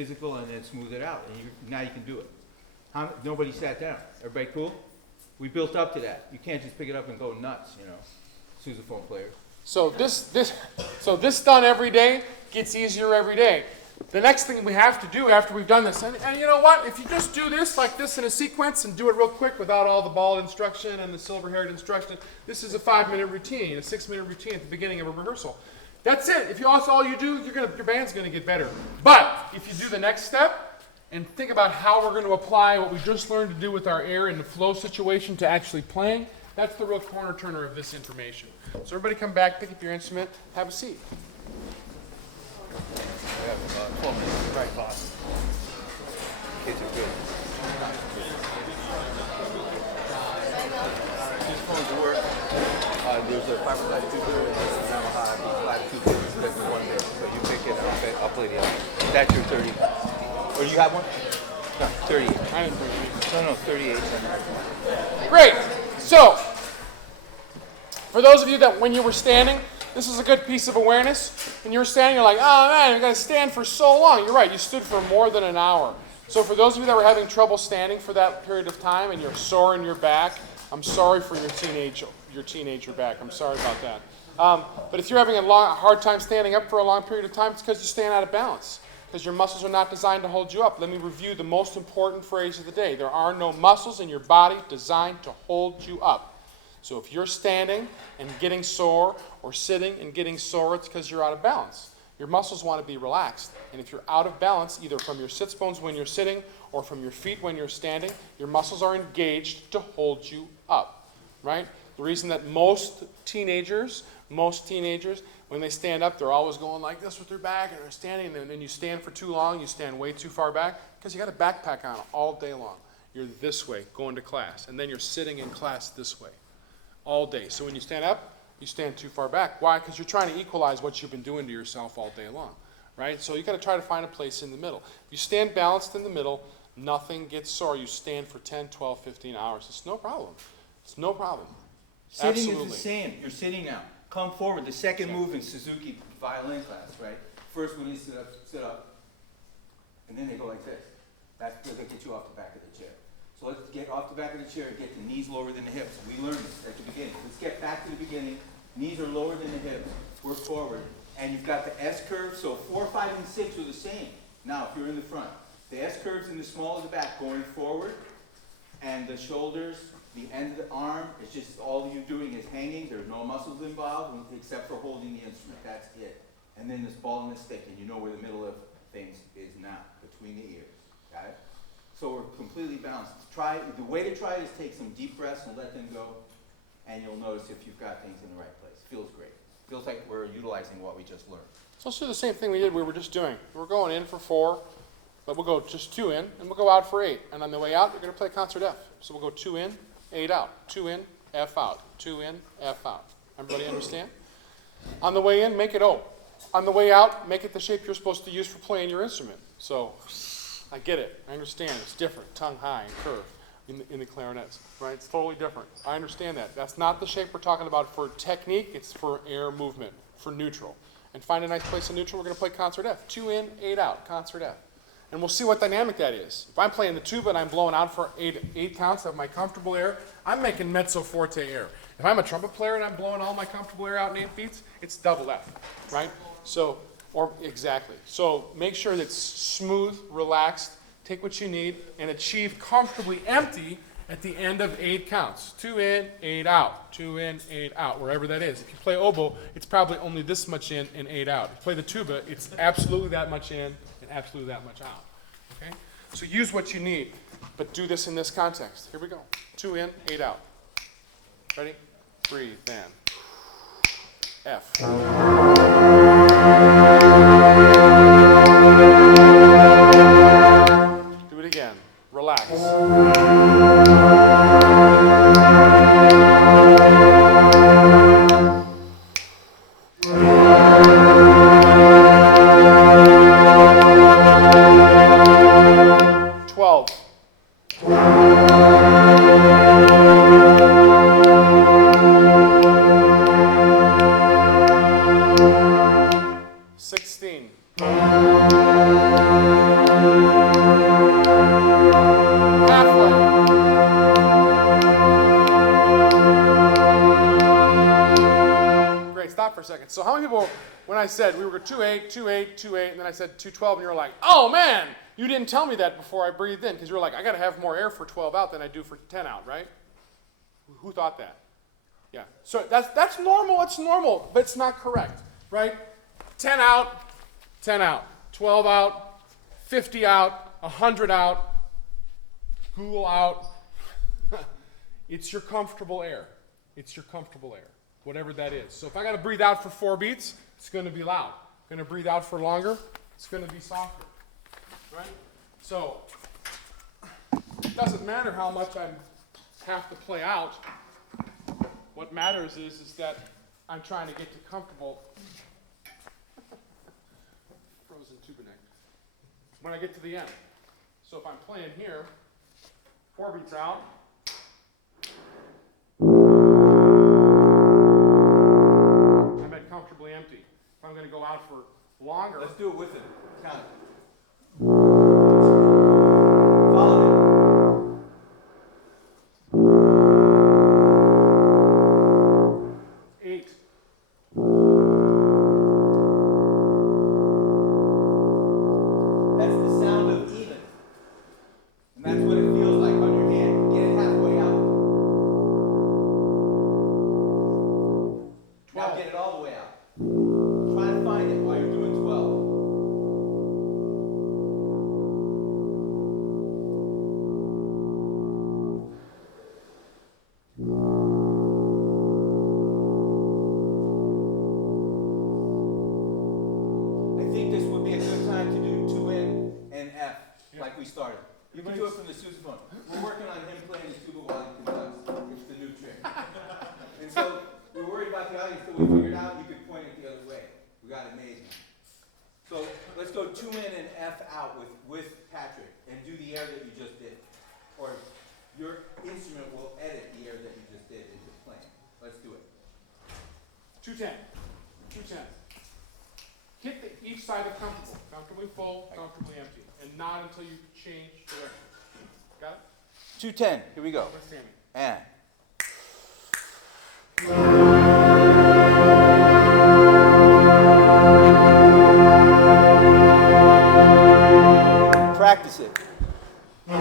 physical and then smooth it out. And now you can do it. Nobody sat down. Everybody cool? We built up to that. You can't just pick it up and go nuts, you know, sousaphone players. So this done every day gets easier every day. The next thing we have to do after we've done this, and you know what, if you just do this like this in a sequence and do it real quick without all the bald instruction and the silver-haired instruction, this is a 5-minute routine, a 6-minute routine at the beginning of a rehearsal. That's it. If that's all you do, your band's going to get better. But if you do the next step and think about how we're going to apply what we just learned to do with our air in the flow situation to actually playing, that's the real corner turner of this information. So everybody come back, pick up your instrument, have a seat. We have 12 minutes. Right, boss. Kids are good. These phones work. There's a fiberglass tubular and there's a Yamaha black tubular. That's the one there. So you pick it, I'll play the other. That's your 30. Or you have one? No, 38. I didn't bring it. No, 38. Great. So, for those of you that when you were standing, this is a good piece of awareness. When you were standing, you're like, oh man, you got to stand for so long. You're right, you stood for more than an hour. So for those of you that were having trouble standing for that period of time and you're sore in your back, I'm sorry for your teenager back. I'm sorry about that. But if you're having a hard time standing up for a long period of time, it's because you're staying out of balance, because your muscles are not designed to hold you up. Let me review the most important phrase of the day. There are no muscles in your body designed to hold you up. So if you're standing and getting sore or sitting and getting sore, it's because you're out of balance. Your muscles want to be relaxed. And if you're out of balance, either from your sits bones when you're sitting or from your feet when you're standing, your muscles are engaged to hold you up, right? The reason that most teenagers, when they stand up, they're always going like this with their back, and they're standing, and then you stand for too long, you stand way too far back, because you got a backpack on all day long. You're this way, going to class, and then you're sitting in class this way all day. So when you stand up, you stand too far back. Why? Because you're trying to equalize what you've been doing to yourself all day long, right? So you got to try to find a place in the middle. If you stand balanced in the middle, nothing gets sore. You stand for 10, 12, 15 hours. It's no problem. It's no problem. Sitting Absolutely. is the same. You're sitting now. Come forward. The second move in Suzuki violin class, right? First one is sit up, and then they go like this. That's going to get you off the back of the chair. So let's get off the back of the chair and get the knees lower than the hips. We learned this at the beginning. Let's get back to the beginning. Knees are lower than the hips. Work forward. And you've got the S curve. So 4, 5, and 6 are the same. Now, if you're in the front, the S curve's in the small of the back going forward. And the shoulders, the end of the arm, it's just all you're doing is hanging. There's no muscles involved except for holding the instrument. That's it. And then this ball and the stick. And you know where the middle of things is now, between the ears. Got it? So we're completely balanced. The way to try it is take some deep breaths and let them go, and you'll notice if you've got things in the right place. Feels great. Feels like we're utilizing what we just learned. So let's do the same thing we were just doing. We're going in for 4, but we'll go just 2 in, and we'll go out for 8. And on the way out, we're going to play concert F. So we'll go 2 in, 8 out. 2 in, F out. 2 in, F out. Everybody understand? On the way in, make it O. On the way out, make it the shape you're supposed to use for playing your instrument. So I get it. I understand. It's different. Tongue high and curve in the clarinets, right? It's totally different. I understand that. That's not the shape we're talking about for technique. It's for air movement, for neutral. And find a nice place in neutral. We're going to play concert F. 2 in, 8 out. Concert F. And we'll see what dynamic that is. If I'm playing the tuba and I'm blowing out for 8 counts of my comfortable air, I'm making mezzo forte air. If I'm a trumpet player and I'm blowing all my comfortable air out in 8 beats, it's double F, right? So, exactly. So make sure that it's smooth, relaxed, take what you need, and achieve comfortably empty at the end of 8 counts. 2 in, 8 out. 2 in, 8 out, wherever that is. If you play oboe, it's probably only this much in and 8 out. If you play the tuba, it's absolutely that much in and absolutely that much out. Okay? So use what you need, but do this in this context. Here we go. 2 in, 8 out. Ready? Breathe, then. F. Do it again. Relax. 12. how many people, when I said we were 2-8, 2-8, 2-8, and then I said 2-12, and you were like, oh man, you didn't tell me that before I breathed in, because you were like, I got to have more air for 12 out than I do for 10 out, right? Who thought that? Yeah. So that's normal. It's normal, but it's not correct, right? 10 out, 10 out, 12 out, 50 out, 100 out, Google out. It's your comfortable air. It's your comfortable air, whatever that is. So if I got to breathe out for 4 beats, it's going to be loud. Going to breathe out for longer, it's going to be softer, right? So it doesn't matter how much I have to play out. What matters is that I'm trying to get to comfortable. Frozen tubinet. When I get to the end. So if I'm playing here, 4 beats out. I'm at comfortably empty. If I'm going to go out for longer. Let's do it with it. Count it. Follow it. 8. That's the sound of even. And that's what it feels like on your hand. Get it halfway out. 12. Now get it all the way out. Try to find it while you're doing 12. I think this would be a good time to do 2 in and F, like we started. You can do it from the sousaphone. We're working on him playing the tuba while he conducts. It's the new trick. And so we're worried about the audience, so we figured out you could point it the other way. We got amazing. So let's go 2 in and F out with Patrick and do the air that you just did. Or your instrument will edit the air that you just did into playing. Let's do it. 210. 210. Hit each side of comfortable. Comfortably full, comfortably empty. And not until you change direction. Got it? 210. Here we go. Let's stand it. And. Practice it. 2,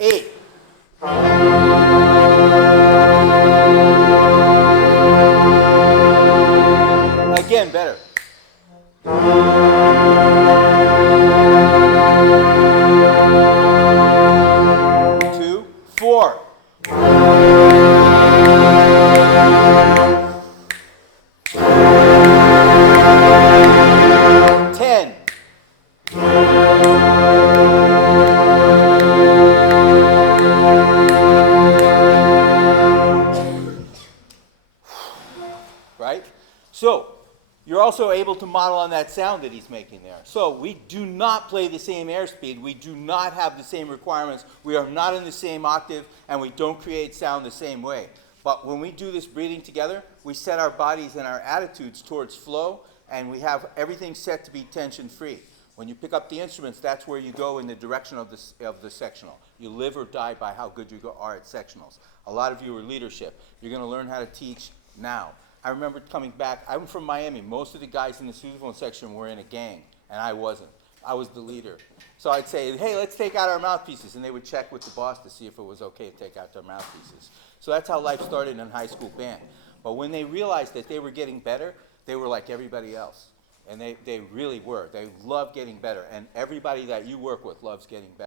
8. Again, better. 2, 4. 10. Right? So, you're also able to model on that sound that he's making there. So, we do not play the same airspeed. We do not have the same requirements. We are not in the same octave, and we don't create sound the same way. But when we do this breathing together, we set our bodies and our attitudes towards flow, and we have everything set to be tension-free. When you pick up the instruments, that's where you go in the direction of the sectional. You live or die by how good you are at sectionals. A lot of you are leadership. You're going to learn how to teach now. I remember coming back. I'm from Miami. Most of the guys in the sousaphone section were in a gang, and I wasn't. I was the leader. So I'd say, hey, let's take out our mouthpieces, and they would check with the boss to see if it was okay to take out their mouthpieces. So that's how life started in high school band. But when they realized that they were getting better, they were like everybody else. And they really were. They loved getting better. And everybody that you work with loves getting better.